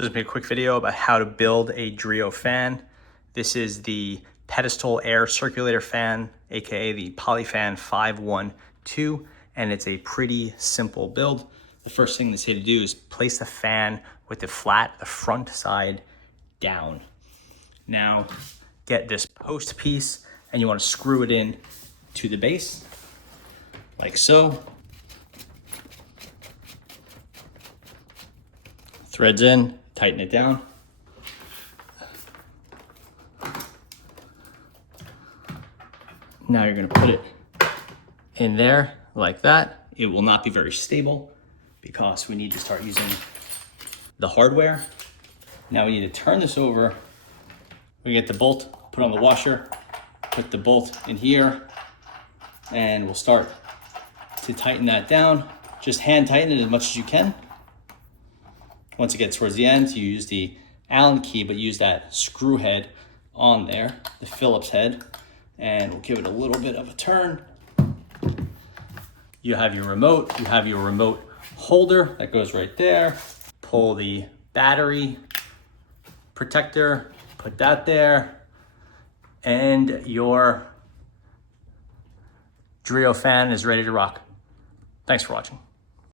So this will be a quick video about how to build a Dreo fan. This is the pedestal air circulator fan, aka the Polyfan 512, and it's a pretty simple build. The first thing they say to do is place the fan with the front side down. Now get this post piece and you want to screw it in to the base, like so. Threads in, tighten it down. Now you're gonna put it in there like that. It will not be very stable because we need to start using the hardware. Now we need to turn this over. We get the bolt, put on the washer, put the bolt in here, and we'll start to tighten that down. Just hand tighten it as much as you can. Once it gets towards the end, you use the Allen key, but use that screw head on there, the Phillips head, and we'll give it a little bit of a turn. You have your remote holder that goes right there. Pull the battery protector, put that there, and your Dreo fan is ready to rock. Thanks for watching.